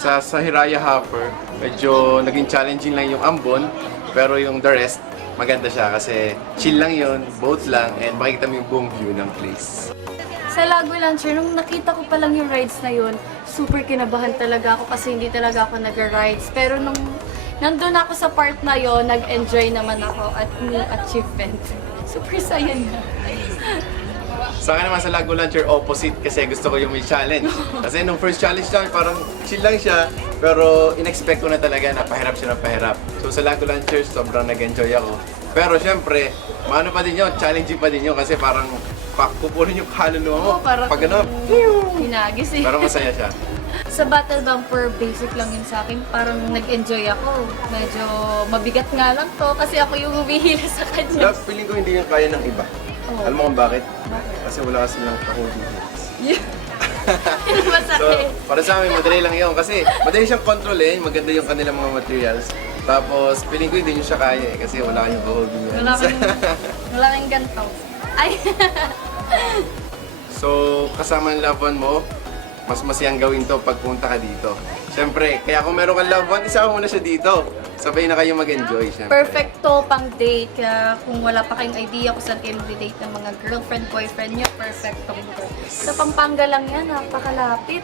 Sa Hiraya Hopper, medyo naging challenging lang yung ambon, pero yung the rest, maganda siya kasi chill lang yun, boat lang, and makikita mo yung buong view ng place. Sa Lago Lancer, nung nakita ko pa lang yung rides na yun, super kinabahan talaga ako kasi hindi talaga ako nag-rides. Pero nung nandun ako sa part na yon, nag-enjoy naman ako at new achievement. Super saya na. Sa akin naman sa Lago Lancer, opposite kasi gusto ko yung may challenge. Kasi nung first challenge lang, parang chill lang siya, pero in-expect ko na talaga na pahirap siya na pahirap. So sa Lago Lancer, sobrang nag-enjoy ako. Pero syempre, maano pa din yun, challenging pa din yun kasi parang pupunin yung kaluluwa mo. Oo, parang pag ano, hinagis eh. parang masaya siya. Sa Battle Bumper, basic lang yun sa akin. Parang nag-enjoy ako. Medyo mabigat nga lang to kasi ako yung humihila sa kanya. Feeling ko hindi yung kaya ng iba. Oo. Alam mo kung bakit? Bakit? Kasi wala kasi lang holding hands. So, Masakit. para sa amin, madali lang yun. Kasi madali siyang kontrolin, maganda yung kanilang mga materials. Tapos, feeling ko hindi nyo siya kaya eh, kasi wala kayong holding hands. Wala kang ganito. Ay! So, kasama ng loved one mo, mas masayang gawin to pag punta ka dito. Siyempre, kaya kung meron kang loved one, isama mo na siya dito. Sabay na kayo mag-enjoy, siyempre. Perfecto pang date. Kaya kung wala pa kayong idea kung saan kayo date ng mga girlfriend, boyfriend nyo, perfecto. Sa Pampanga lang yan, napakalapit.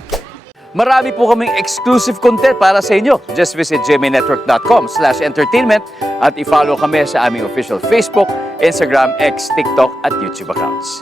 Marami po kaming exclusive content para sa inyo. Just visit gmnetwork.com/entertainment at i-follow kami sa aming official Facebook, Instagram, X, TikTok at YouTube accounts.